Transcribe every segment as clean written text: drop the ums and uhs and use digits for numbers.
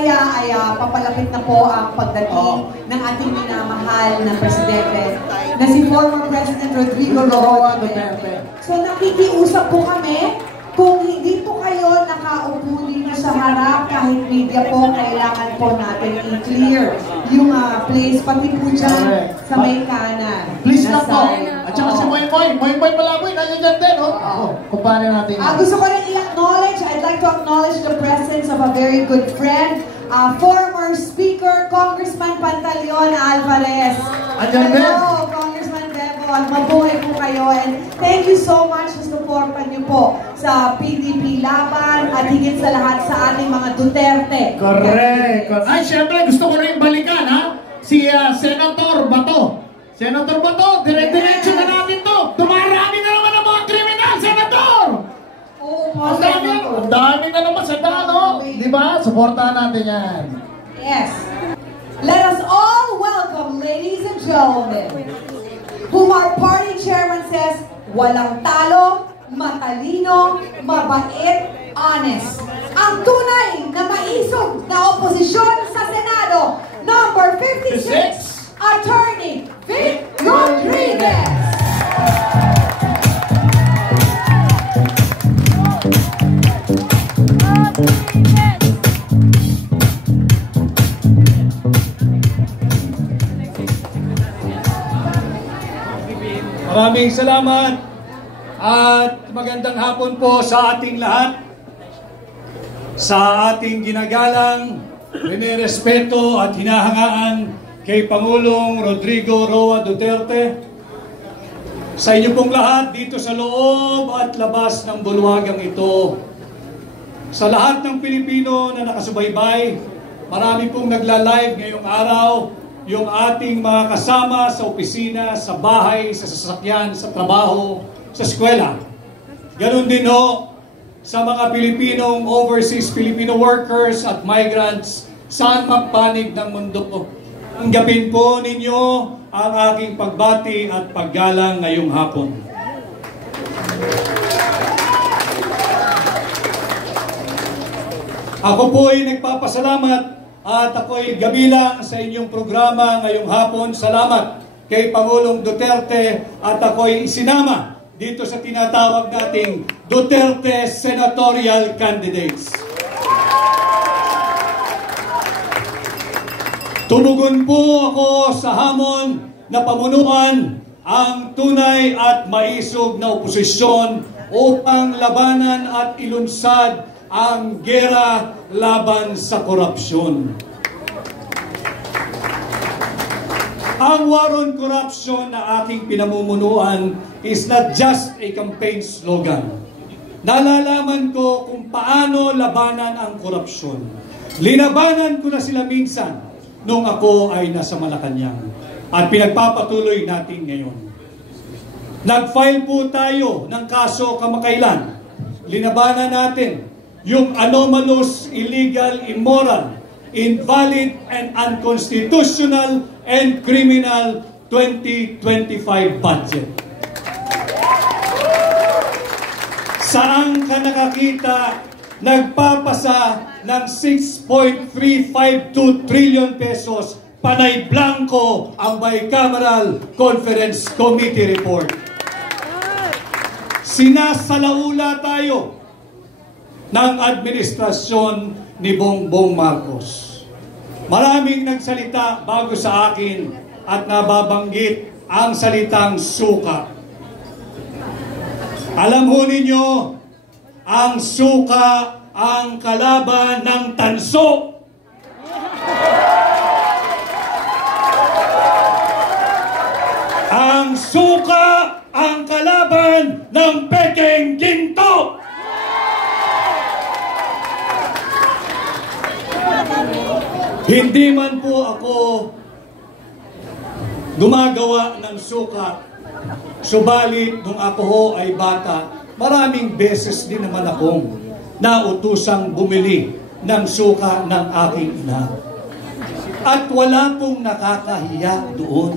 mamaya ay papalapit na po ang pagdating ng ating minamahal na presidente na si former President Rodrigo Roa Duterte. So nakikiusap po kami, kung hindi po kayo nakaupo dito sa harap kahit media po, kailangan po natin i-clear yung place, pati po dyan sa may kanan. Please lang po. At saka si Moy Malaboy, nandiyan dyan din, kumpare natin. Gusto ko rin i-acknowledge, I'd like to acknowledge the presence of a very good friend, former Speaker, Congressman Pantaleon Alvarez. Hello, Congressman Bebo, at mabuhay po kayo. And thank you so much sa suporta niyo po sa PDP laban at higit sa lahat sa ating mga Duterte. Correct. Ay, syempre, gusto ko rin balikan, si Senator Bato. Senator Bato, dire-diretso na natin to. Dumarami na naman ang mga kriminal, Senator! Ang dami na naman sa dano. Diba? Suportahan natin yan. Yes. Let us all welcome, ladies and gentlemen, whom our party chairman says, walang talo, matalino, mabait, honest. Ang tunay na maisog na oposisyon sa Senado, number 56, Attorney Vic Rodriguez. Maraming salamat at magandang hapon po sa ating lahat, sa ating ginagalang, rinirespeto at hinahangaan kay Pangulong Rodrigo Roa Duterte, sa inyo pong lahat dito sa loob at labas ng bulwagang ito, sa lahat ng Pilipino na nakasubaybay, marami pong nagla-live ngayong araw, yung ating mga kasama sa opisina, sa bahay, sa sasakyan, sa trabaho, sa eskwela. Ganon din ho sa mga Pilipinong overseas Filipino workers at migrants saan magpanig ng mundo. Tanggapin po ninyo ang aking pagbati at paggalang ngayong hapon. Ako po ay nagpapasalamat at ako'y gabilang sa inyong programa ngayong hapon. Salamat kay Pangulong Duterte at ako'y isinama dito sa tinatawag nating Duterte Senatorial Candidates. Tumugon po ako sa hamon na pamunuan ang tunay at maisog na oposisyon upang labanan at ilunsad ang gera laban sa korupsyon. Ang war on corruption na aking pinamumunuan is not just a campaign slogan. Nalalaman ko kung paano labanan ang korupsyon. Linabanan ko na sila minsan nung ako ay nasa Malacanang. At pinagpapatuloy natin ngayon. Nag-file po tayo ng kaso kamakailan. Linabanan natin yung anomalous, illegal, immoral, invalid, and unconstitutional and criminal 2025 budget. Saan ka nakakita nagpapasa ng 6.352 trillion pesos panay blanco ang Bicameral Conference Committee report? Sinasalaula tayo ng administrasyon ni Bongbong Marcos. Maraming nagsalita bago sa akin at nababanggit ang salitang suka. Alam ho ninyo, ang suka ang kalaban ng tanso. Ang suka ang kalaban ng pekeng ginto. Hindi man po ako gumagawa ng suka, subalit nung ako ho ay bata, maraming beses din naman akong nautusang bumili ng suka ng aking ina. At wala pong nakakahiya doon.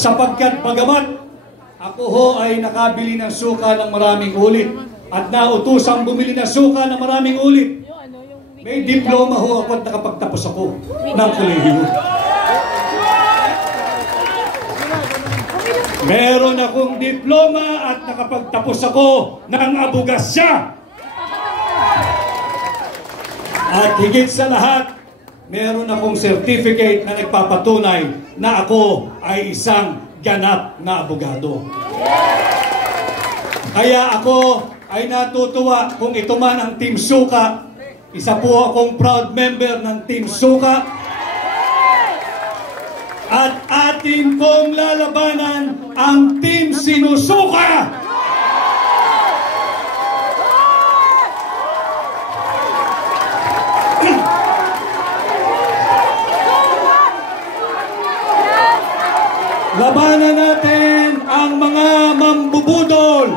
Sapagkat bagamat ako ho ay nakabili ng suka ng maraming ulit at nautusang bumili ng suka ng maraming ulit, May diploma ho ako at nakapagtapos ako ng kolehiyo. Meron akong diploma at nakapagtapos ako ng abogasya. At higit sa lahat, meron akong certificate na nagpapatunay na ako ay isang ganap na abogado. Kaya ako ay natutuwa kung ito man ang Team Suka. Isa po akong proud member ng Team Suka. At atin pong lalabanan ang Team Sinusuka! Labanan natin ang mga mambubudol!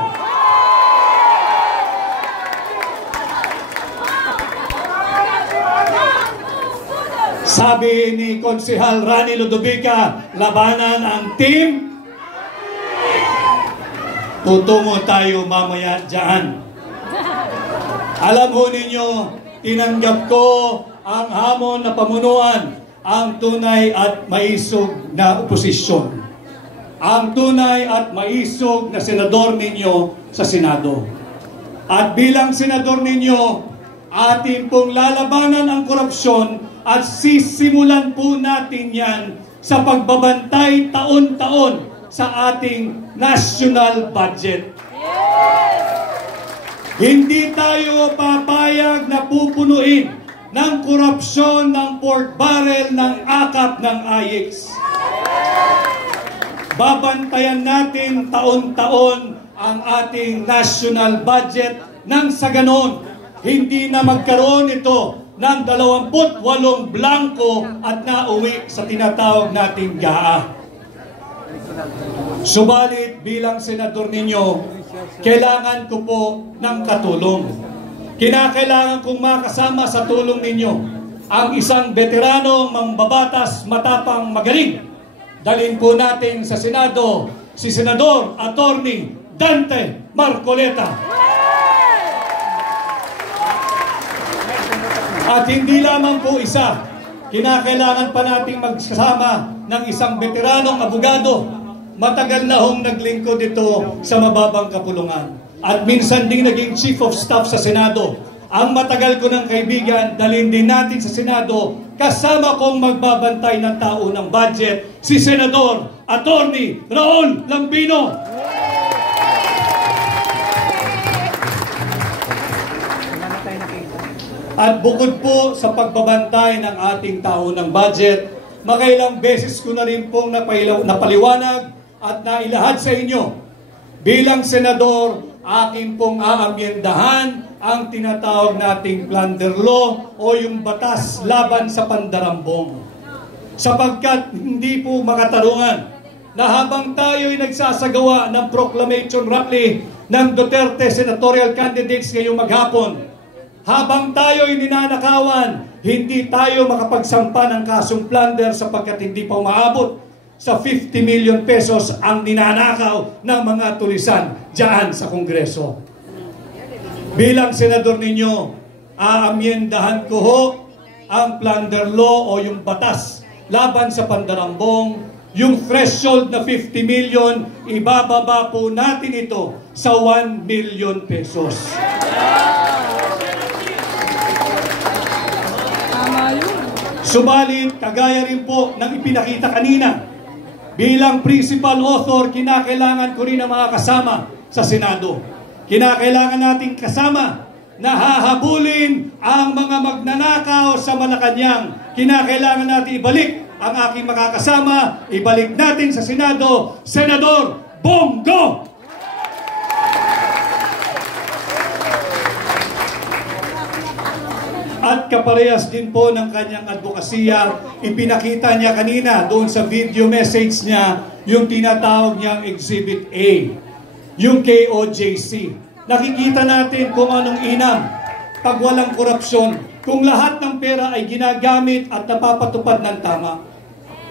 Sabi ni Konsehal Rani Ludovica, labanan ang team. Tutungo tayo mamaya dyan. Alam ho ninyo, tinanggap ko ang hamon na pamunuan, ang tunay at maisog na oposisyon. Ang tunay at maisog na senador ninyo sa Senado. At bilang senador ninyo, atin pong lalabanan ang korupsyon at sisimulan po natin yan sa pagbabantay taon-taon sa ating national budget. Hindi tayo papayag na pupunuin ng korupsyon ng pork barrel ng akap ng AIX. Babantayan natin taon-taon ang ating national budget nang sa ganon, hindi na magkaroon ito ng 28 blanco at nauwi sa tinatawag nating GAA. Subalit bilang senador ninyo, kailangan ko po ng katulong. Kinakailangan kong makasama sa tulong ninyo ang isang veteranong mambabatas, matapang, magaling. Dalhin po natin sa Senado si Senador Attorney Dante Marcoleta. At hindi lamang po isa, kinakailangan pa nating magsasama ng isang veteranong abogado. Matagal na hong naglingkod ito sa mababang kapulungan. At minsan ding naging Chief of Staff sa Senado. Ang matagal ko ng kaibigan, dalhin din natin sa Senado, kasama kong magbabantay ng tao ng budget, si Senador Attorney Raul Lambino. At bukod po sa pagbabantay ng ating tao ng budget, makailang beses ko na rin pong napaliwanag at nailahad sa inyo. Bilang senador, aking pong aamyendahan ang tinatawag nating plunder law o yung batas laban sa pandarambong. Sapagkat hindi po makatarungan na habang tayo'y nagsasagawa ng proclamation rally ng Duterte senatorial candidates ngayong maghapon, habang tayo'y ninanakawan, hindi tayo makapagsampa ng kasong plunder sapagkat hindi pa umaabot sa 50 million pesos ang ninanakaw ng mga tulisan dyan sa Kongreso. Bilang senador ninyo, aamyendahan ko ho ang plunder law o yung batas laban sa pandarambong. Yung threshold na 50 million, ibababa po natin ito sa 1 million pesos. Subalit, kagaya rin po ng ipinakita kanina, bilang principal author, kinakailangan ko rin ang mga kasama sa Senado. Kinakailangan nating kasama na hahabulin ang mga magnanakaw sa Malacanang. Kinakailangan natin ibalik ang aking makakasama, ibalik natin sa Senado, Senador Bongo! At kaparehas din po ng kanyang advokasya, ipinakita niya kanina doon sa video message niya yung tinatawag niyang Exhibit A, yung KOJC. Nakikita natin kung anong inam pag walang korupsyon, kung lahat ng pera ay ginagamit at napapatupad ng tama.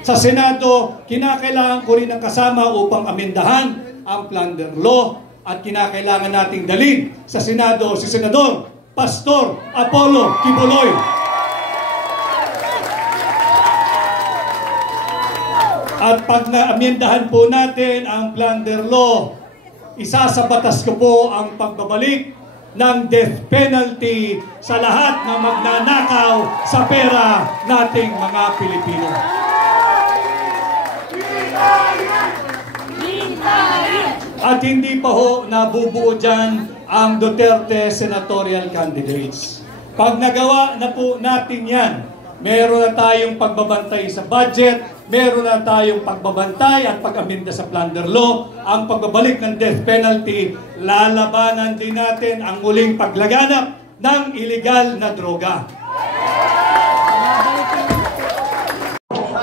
Sa Senado, kinakailangan ko rin ang kasama upang amendahan ang plunder law at kinakailangan nating dalhin sa Senado si Senador Pastor Apollo Kibuloy. At pag na-amyendahan po natin ang plunder law, isa sa batas ko po ang pagbabalik ng death penalty sa lahat ng magnanakaw sa pera nating mga Pilipino. At hindi pa ho nabubuo dyan ang Duterte senatorial candidates. Pag nagawa na po natin yan, meron na tayong pagbabantay sa budget, meron na tayong pagbabantay at pag-aminda sa plunder law, ang pagbabalik ng death penalty, lalabanan din natin ang muling paglaganap ng iligal na droga.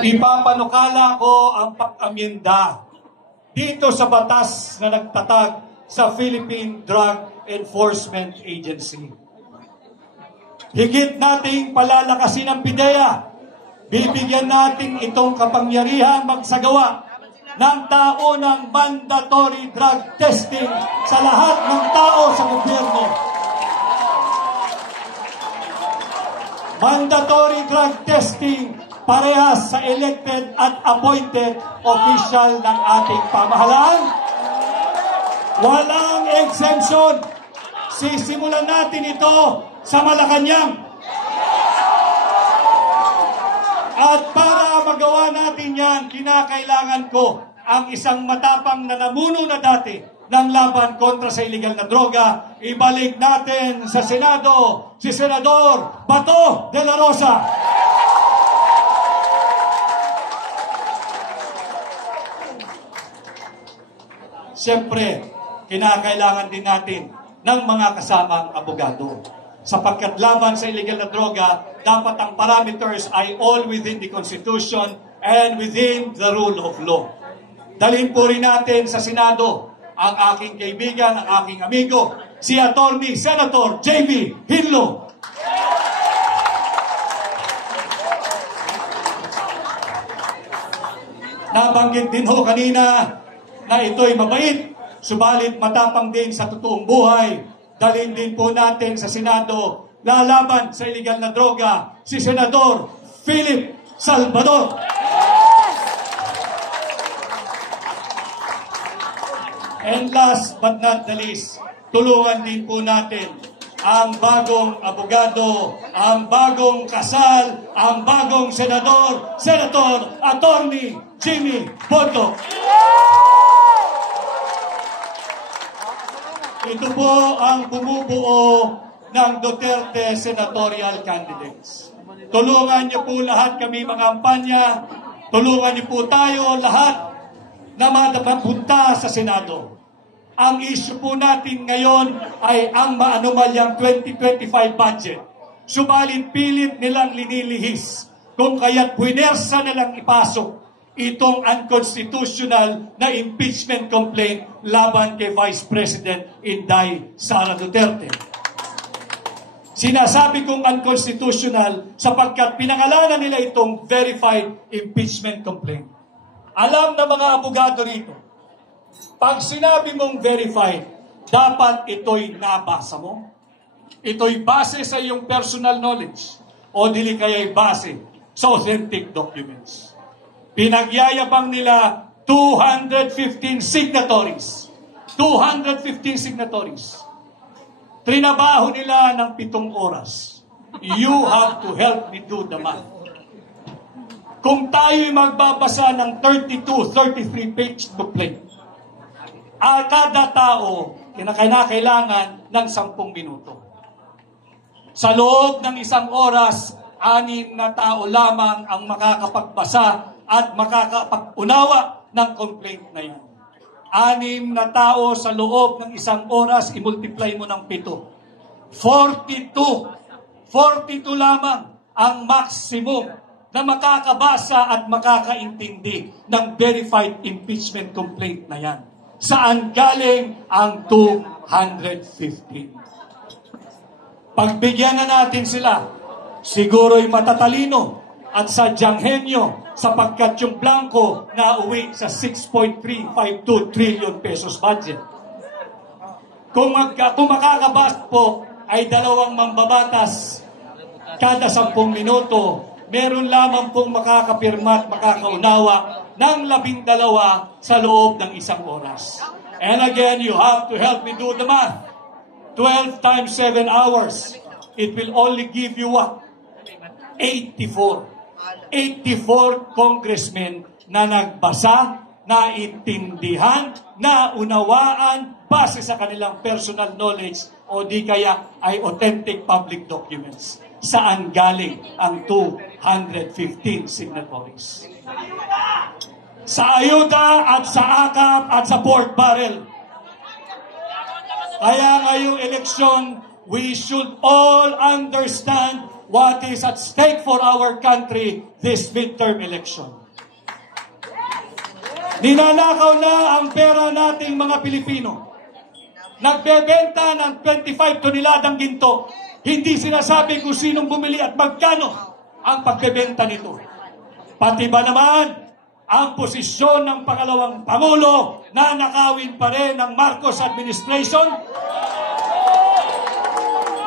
Ipapanukala ko ang pag-aminda dito sa batas na nagtatag sa Philippine Drug Enforcement Agency. Higit nating palalakasin ang PIDEA. Bibigyan natin itong kapangyarihan magsagawa ng taonang mandatory drug testing sa lahat ng tao sa gobyerno. Mandatory drug testing parehas sa elected at appointed official ng ating pamahalaan. Walang exemption. Sisimulan natin ito sa Malacanang. At para magawa natin yan, kinakailangan ko ang isang matapang na namuno na dati ng laban kontra sa illegal na droga. Ibalik natin sa Senado si Senador Bato de la Rosa. Siyempre, kinakailangan din natin ng mga kasamang abogado. Sapagkat laban sa illegal na droga, dapat ang parameters ay all within the Constitution and within the rule of law. Dalhin po rin natin sa Senado ang aking kaibigan, ang aking amigo, si Attorney Senator J.B. Hinlo. Nabanggit din ho kanina na ito'y mabait, subalit matapang din sa totoong buhay. Dalhin din po natin sa Senado, lalaban sa illegal na droga, si Senador Philip Salvador. And last but not the least, tulungan din po natin ang bagong abogado, ang bagong kasal, ang bagong senador, Senator Attorney Jimmy Bongo. Ito po ang bumubuo ng Duterte senatorial candidates. Tulungan niyo po lahat kami mga kampanya, tulungan niyo po tayo lahat na mapunta sa Senado. Ang issue po natin ngayon ay ang maanumalyang 2025 budget. Subalit pilit nilang linilihis kung kaya't puinersa nilang ipasok itong unconstitutional na impeachment complaint laban kay Vice President Inday Sara Duterte. Sinasabi kong unconstitutional sapagkat pinangalanan nila itong verified impeachment complaint. Alam na mga abogado rito, pag sinabi mong verified, dapat ito'y nabasa mo. Ito'y base sa iyong personal knowledge o dili kaya'y base sa authentic documents. Pinagyayabang nila 215 signatories. 215 signatories. Trinabaho nila ng 7 oras. You have to help me do the math. Kung tayo'y magbabasa ng 33 page booklet, kada tao kinakailangan ng 10 minuto. Sa loob ng 1 oras, 6 na tao lamang ang makakapagbasa at makakapag-unawa ng complaint na yan. 6 na tao sa loob ng 1 oras, i-multiply mo ng 7. 42 lamang ang maximum na makakabasa at makakaintindi ng verified impeachment complaint na yan. Saan galing ang 215? Pagbigyan na natin sila, siguro'y matatalino at sadyang henyo sapagkat yung blanco na uwi sa 6.352 trillion pesos budget. Kung makakabas po ay 2 mambabatas kada 10 minuto. Meron lamang pong makakapirma at makakaunawa ng 12 sa loob ng 1 oras. And again, you have to help me do the math. 12 times 7 hours. It will only give you what? 84. 84 congressmen na nagbasa, naintindihan, naunawaan, base sa kanilang personal knowledge o di kaya ay authentic public documents. Saan galing ang 215 signatories? Sa ayuda at sa akap at sa pork barrel. Kaya ngayong eleksyon, we should all understand what is at stake for our country this midterm election. Ninanakaw na ang pera nating mga Pilipino. Nagbebenta ng 25 toneladang ginto. Hindi sinasabi kung sinong bumili at magkano ang pagbebenta nito. Pati ba naman ang posisyon ng pangalawang Pangulo na nakawin pa rin ng Marcos administration?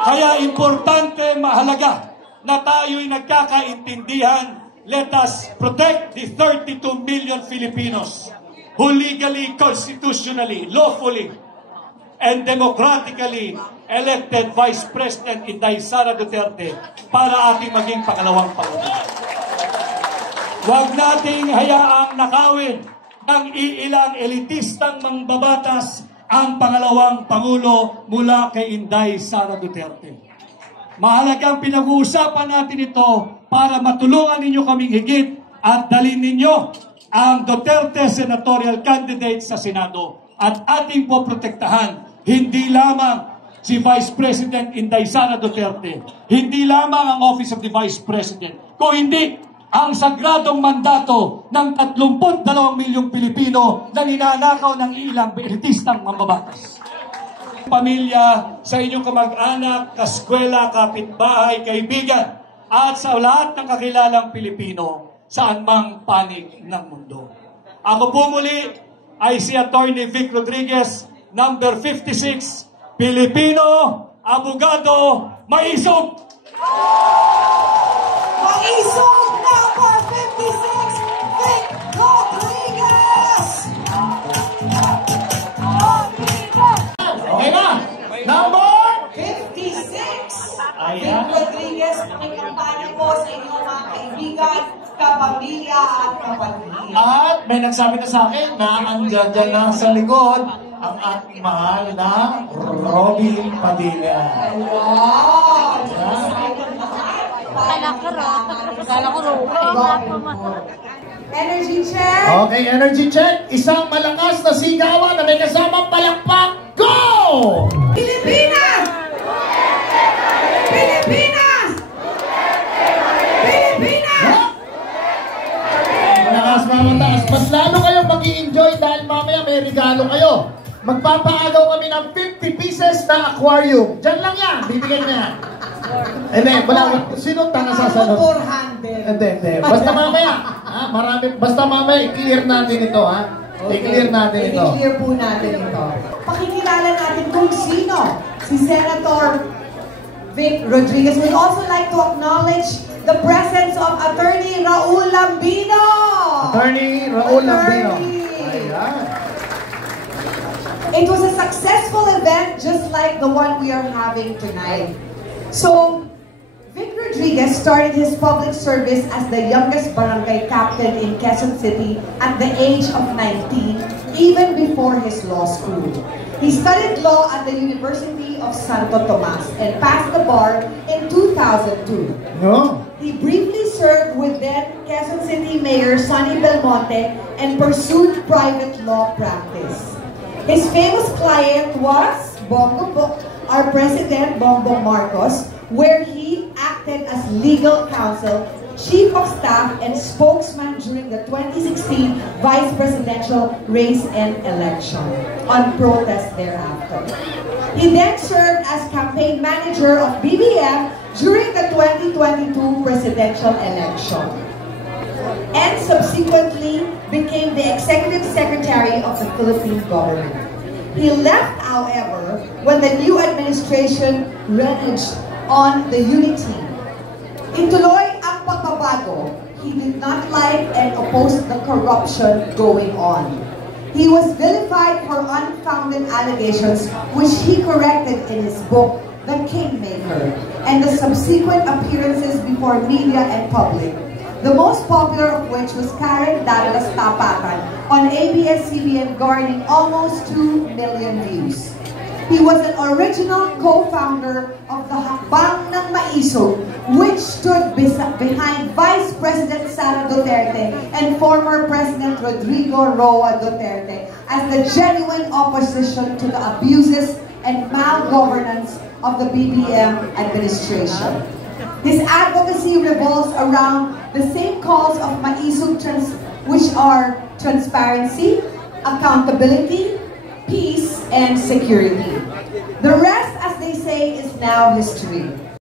Kaya importante, mahalaga na tayo'y nagkakaintindihan. Let us protect the 32 million Filipinos who legally, constitutionally, lawfully, and democratically elected Vice President Inday Sara Duterte para ating maging pangalawang Pangulo. Huwag nating hayaang nakawin ng iilang elitistang mangbabatas ang pangalawang Pangulo mula kay Inday Sara Duterte. Mahalagang pinag-uusapan natin ito para matulungan ninyo kaming higit at dalhin ninyo ang Duterte senatorial candidate sa Senado at ating po protektahan hindi lamang si Vice President Inday Sara Duterte, hindi lamang ang Office of the Vice President, kung hindi ang sagradong mandato ng 32 milyong Pilipino na ninanakaw ng ilang elitistang mambabatas. Pamilya, sa inyong kamag-anak, kaskwela, kapitbahay, kaibigan, at sa lahat ng kakilalang Pilipino saan mang panig ng mundo. Ako po muli ay si Attorney Vic Rodriguez, number 56, Pilipino, abogado, maisog! Maisog number 56, Vic Rodriguez! Okay na? Number 56, Ayan. Vic Rodriguez, may kampanya po sa inyong mga kaibigan, kapamilya at kapatid. At may nagsabi na sa akin na andyan dyan lang sa likod ang ating mahal na Robin Padilla. Hello! Kala ko Energy check! Okay, energy check. Isang malakas na sigawan na may kasamang palakpak. Go! Pilipinas! Pilipinas! Pilipinas! Malakas mga mataas. Mas lalo kayong mag-i-enjoy dahil mamaya may regalo kayo. Magpapaagaw kami ng 50 pieces na aquarium. Diyan lang yan. Bibigyan niya. Hindi, wala. Sino ta nasasalot? 400. Hindi. Basta mamaya. Basta mamaya, i-clear natin ito, ha? I-clear natin ito. I-clear po natin ito. Pakikilala natin kung sino si Senator Vic Rodriguez. We'd also like to acknowledge the presence of Attorney Raul Lambino. Attorney Raul Lambino. Ayan. It was a successful event just like the one we are having tonight. So, Vic Rodriguez started his public service as the youngest barangay captain in Quezon City at the age of 19, even before his law school. He studied law at the University of Santo Tomas and passed the bar in 2002. No? He briefly served with then Quezon City Mayor Sonny Belmonte and pursued private law practice. His famous client was our President Bongbong Marcos, where he acted as legal counsel, chief of staff, and spokesman during the 2016 vice presidential race and election, on protest thereafter. He then served as campaign manager of BBM during the 2022 presidential election, and subsequently became the executive secretary of the Philippine government. He left however, when the new administration reneged on the unity. Ituloy ang pagbabago. He did not like and oppose the corruption going on. He was vilified for unfounded allegations, which he corrected in his book, The Kingmaker, and the subsequent appearances before media and public. The most popular of which was Karen Darla's Tapatan on ABS-CBN, garnering almost 2 million views. He was an original co-founder of the Hakbang ng Maisog, which stood behind Vice President Sara Duterte and former President Rodrigo Roa Duterte as the genuine opposition to the abuses and malgovernance of the BBM administration. His advocacy revolves around the same cause of Maisog, which are transparency, accountability, peace, and security. The rest, as they say, is now history.